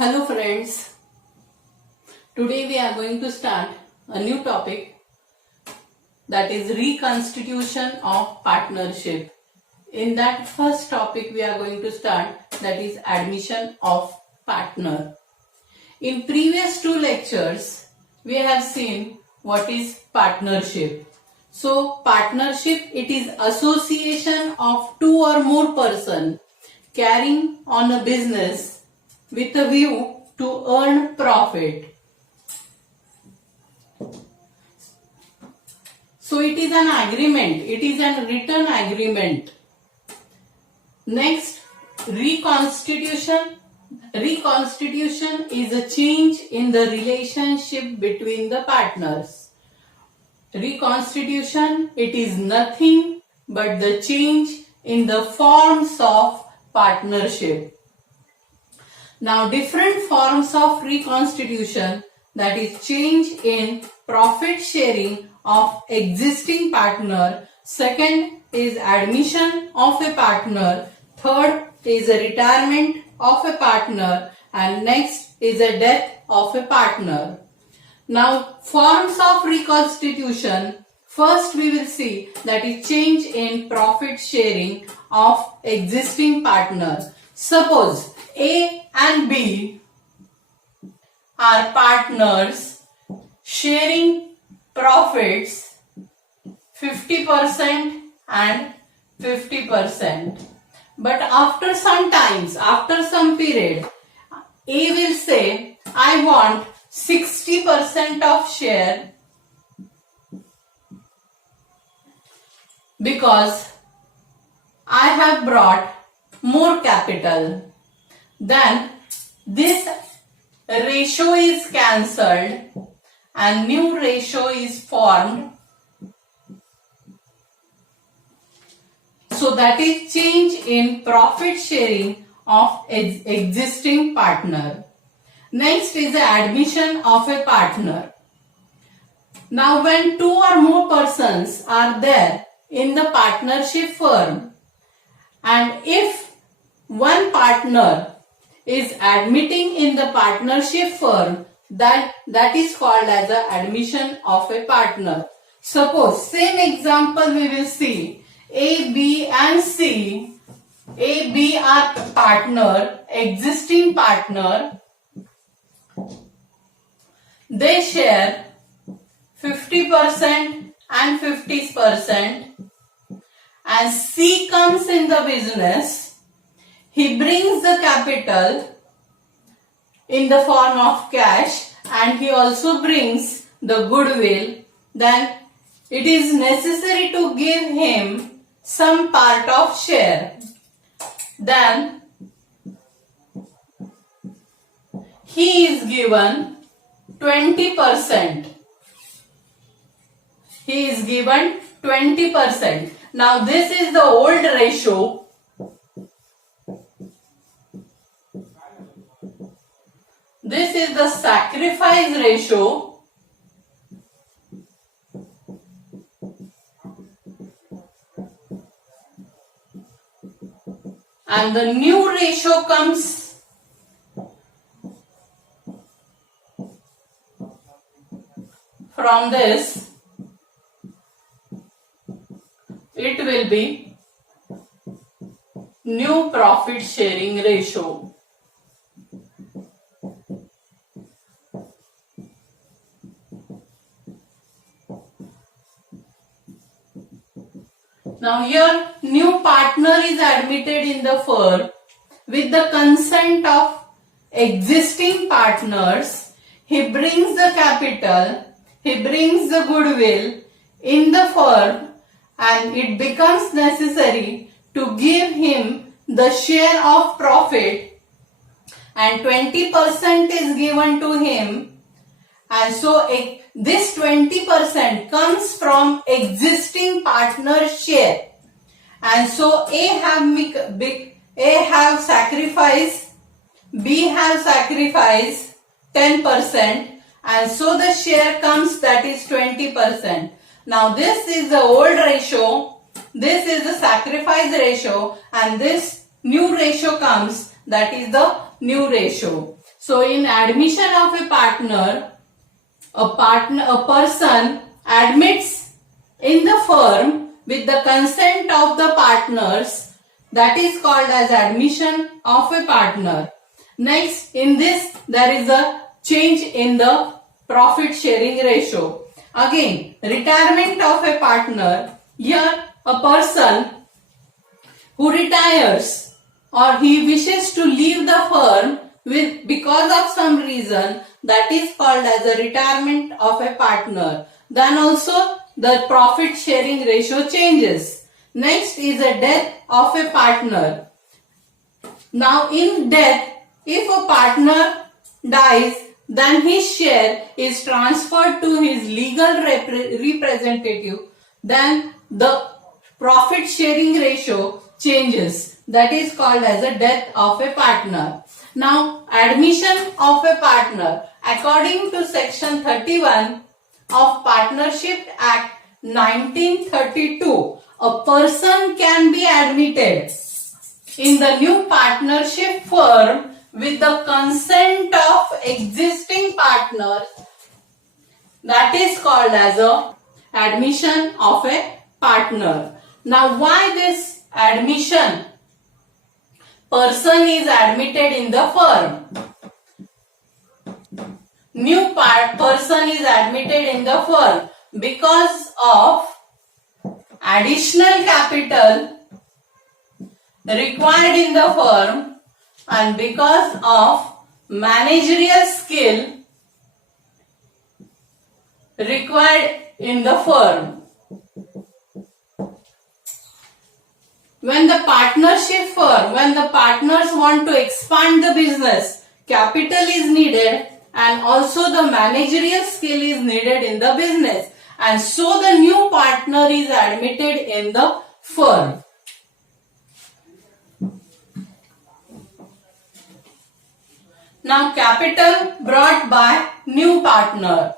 Hello friends, today we are going to start a new topic, that is reconstitution of partnership. In that first topic we are going to start, that is admission of partner. In previous two lectures we have seen what is partnership. So partnership, it is association of two or more persons carrying on a business with a view to earn profit. So it is an agreement, it is a written agreement. Next, reconstitution. Reconstitution is a change in the relationship between the partners. Reconstitution, it is nothing but the change in the forms of partnership. Now different forms of reconstitution, that is change in profit sharing of existing partner. Second is admission of a partner. Third is a retirement of a partner, and next is a death of a partner. Now forms of reconstitution, first we will see that is change in profit sharing of existing partner. Suppose A and B are partners sharing profits 50% and 50%. But after some times, after some period, A will say, I want 60% of share because I have brought more capital. Then this ratio is cancelled and new ratio is formed. So that is change in profit sharing of existing partner. Next is the admission of a partner. Now when two or more persons are there in the partnership firm, and if one partner is admitting in the partnership firm, that is called as the admission of a partner. Suppose same example we will see. A, B and C. A, B are partner, existing partner. They share 50% and 50%. As C comes in the business, he brings the capital in the form of cash and he also brings the goodwill. Then it is necessary to give him some part of share. Then he is given 20%. He is given 20%. Now this is the old ratio. This is the sacrifice ratio. And the new ratio comes from this. It will be new profit sharing ratio. Now here new partner is admitted in the firm with the consent of existing partners. He brings the capital, he brings the goodwill in the firm, and it becomes necessary to give him the share of profit, and 20% is given to him, and so this 20% comes from existing partner share, and so A have sacrificed, B have sacrificed 10%, and so the share comes, that is 20%. Now this is the old ratio, this is the sacrifice ratio, and this new ratio comes, that is the new ratio. So in admission of a partner, a person admits in the firm with the consent of the partners. That is called as admission of a partner. Next, in this there is a change in the profit sharing ratio. Again, retirement of a partner. Here a person who retires or he wishes to leave the firm because of some reason, that is called as a retirement of a partner. Then also the profit sharing ratio changes. Next is a death of a partner. Now in death, if a partner dies, then his share is transferred to his legal representative. Then the profit sharing ratio changes. That is called as a death of a partner. Now, admission of a partner. According to section 31 of Partnership Act 1932, a person can be admitted in the new partnership firm with the consent of existing partners. That is called as a admission of a partner. Now, why this admission? Person is admitted in the firm. New person is admitted in the firm because of additional capital required in the firm and because of managerial skill required in the firm. When the partnership firm, when the partners want to expand the business, capital is needed and also the managerial skill is needed in the business, and so the new partner is admitted in the firm. Now, capital brought by new partner.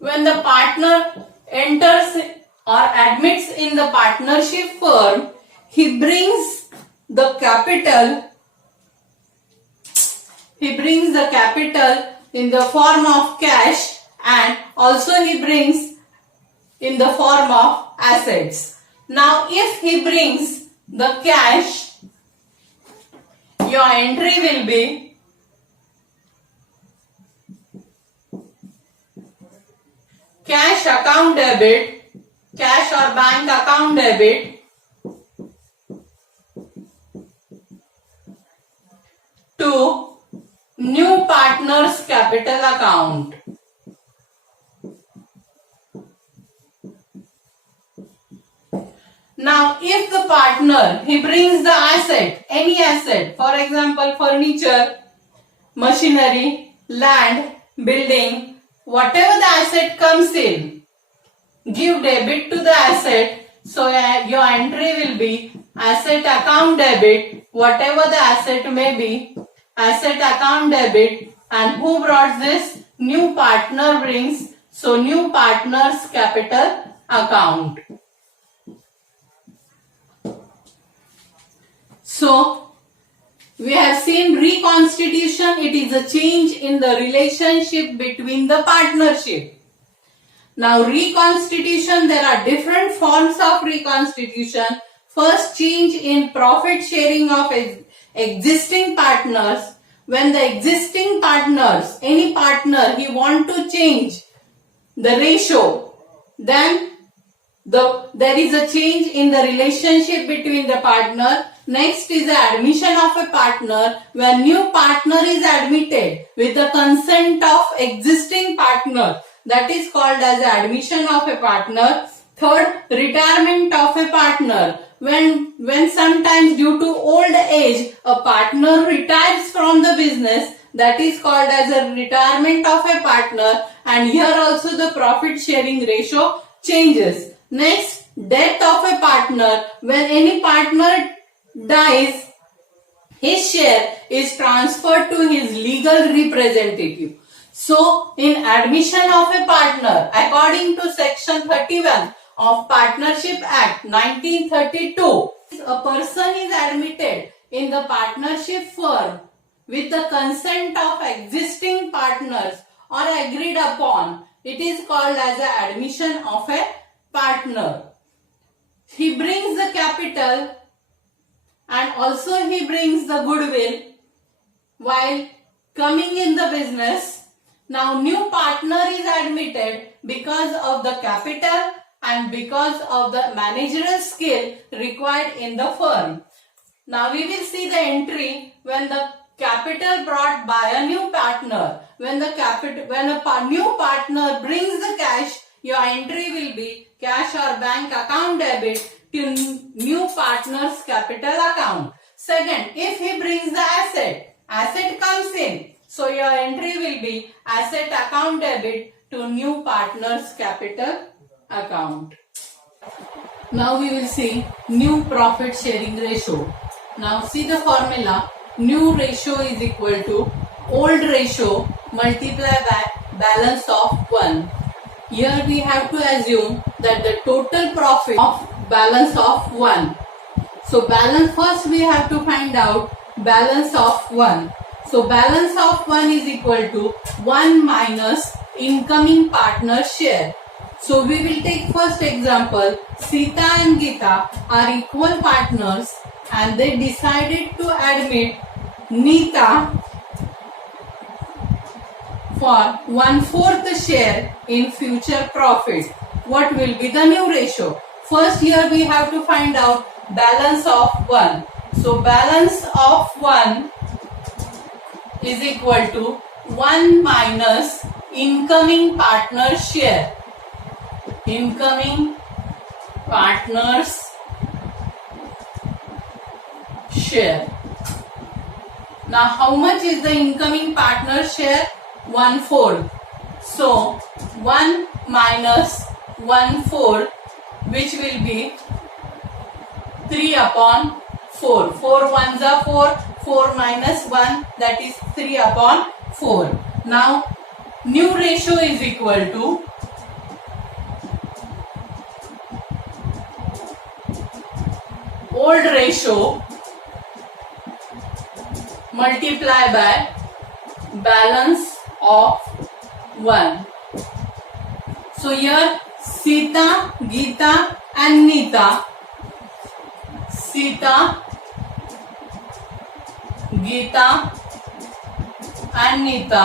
When the partner enters or admits in the partnership firm, he brings the capital in the form of cash, and also he brings in the form of assets. Now, if he brings the cash, your entry will be cash account debit, cash or bank account debit to new partner's capital account. Now, if the partner, he brings the asset, any asset, for example, furniture, machinery, land, building, whatever the asset comes in, give debit to the asset. So your entry will be asset account debit, whatever the asset may be, asset account debit, and who brought this? New partner brings, so new partner's capital account. So, we have seen reconstitution. It is a change in the relationship between the partnership. Now, reconstitution, there are different forms of reconstitution. First, change in profit sharing of existing partners. When the existing partners, any partner, he want to change the ratio, then there is a change in the relationship between the partner. Next is the admission of a partner, where new partner is admitted with the consent of existing partner. That is called as admission of a partner. Third, retirement of a partner. When sometimes due to old age, a partner retires from the business, that is called as a retirement of a partner, and here also the profit sharing ratio changes. Next, death of a partner. When any partner dies, his share is transferred to his legal representative. So, in admission of a partner, according to section 31 of Partnership Act 1932, a person is admitted in the partnership firm with the consent of existing partners or agreed upon. It is called as the admission of a partner. He brings the capital and also he brings the goodwill while coming in the business. Now new partner is admitted because of the capital and because of the managerial skill required in the firm. Now we will see the entry when the capital brought by a new partner. When a new partner brings the cash, your entry will be cash or bank account debit to new partner's capital account. Second, if he brings the asset comes in, so your entry will be asset account debit to new partner's capital account. Now we will see new profit sharing ratio. Now see the formula. New ratio is equal to old ratio multiplied by balance of 1. Here we have to assume that the total profit of balance of 1. So balance, first we have to find out balance of 1. So balance of 1 is equal to 1 minus incoming partner share. So we will take first example. Sita and Geeta are equal partners and they decided to admit Nita for 1/4 share in future profit. What will be the new ratio? First here we have to find out balance of 1. So balance of 1 is equal to 1 minus incoming partner share. Incoming partners share. Now how much is the incoming partner share? 1/4. So 1 minus 1/4, which will be 3/4. 4 ones are 4. 4 minus 1, that is 3/4. Now new ratio is equal to old ratio multiply by balance of 1. So here Sita, Geeta and Nita. Sita, Geeta and Nita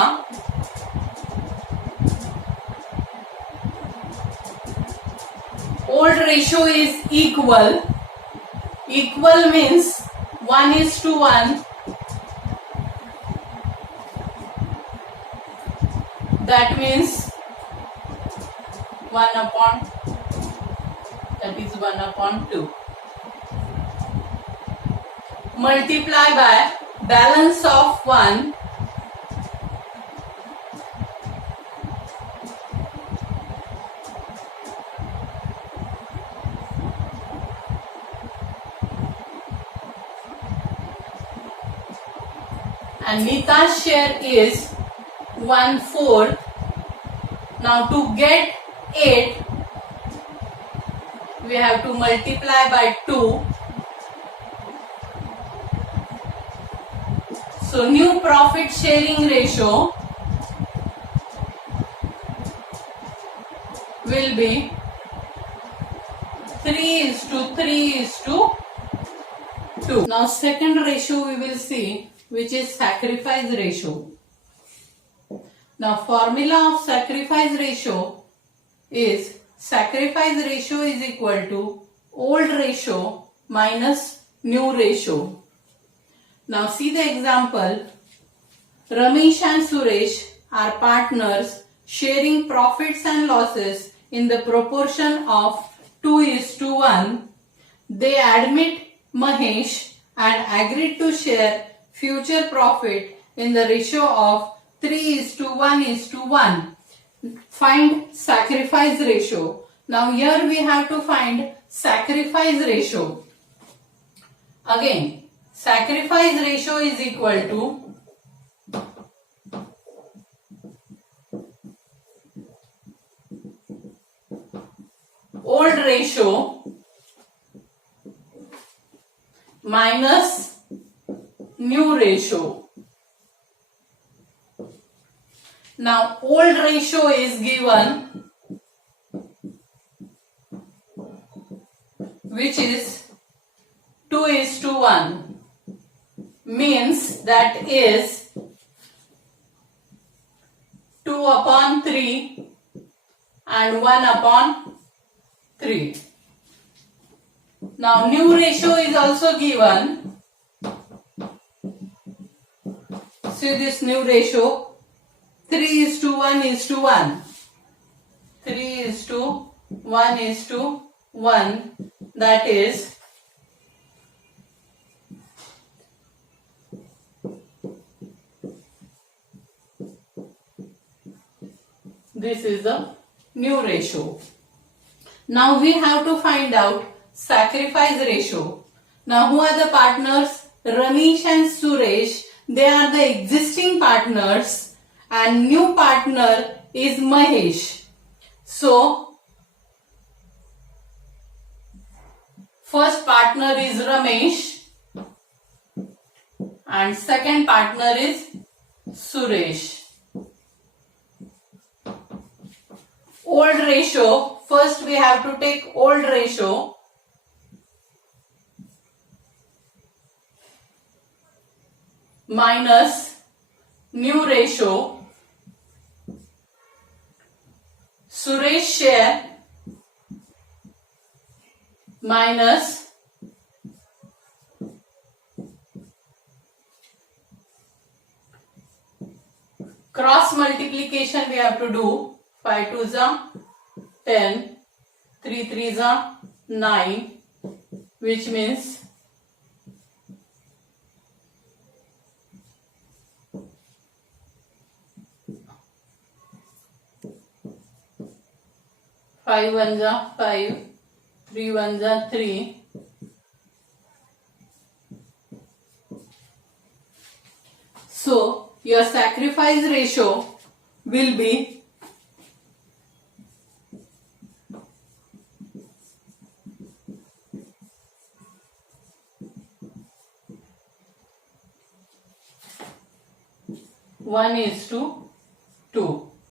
old ratio is equal. Equal means 1:1. That means 1/2. Multiply by balance of 1. And Nita's share is 1/4. Now to get 8, we have to multiply by 2. So new profit sharing ratio will be 3:3:2. Now second ratio we will see, which is sacrifice ratio. Now formula of sacrifice ratio is equal to old ratio minus new ratio. Now see the example. Ramesh and Suresh are partners sharing profits and losses in the proportion of 2:1. They admit Mahesh and agreed to share future profit in the ratio of 3:1:1. Find sacrifice ratio. Now here we have to find sacrifice ratio. Again, sacrifice ratio is equal to old ratio minus new ratio. Now old ratio is given, which is 2:1, means that is 2/3 and 1/3. Now new ratio is also given. See this new ratio, 3:1:1. 3:1:1, that is this is the new ratio. Now we have to find out sacrifice ratio. Now who are the partners? Ramesh and Suresh, they are the existing partners and new partner is Mahesh. So first partner is Ramesh and second partner is Suresh. Old ratio, first we have to take old ratio. Minus new ratio. Suresh share minus cross multiplication we have to do. 5 2s are 10, 3 3s are 9, which means 5 1s are 5, 3 1s are 3. So your sacrifice ratio will be 1:3.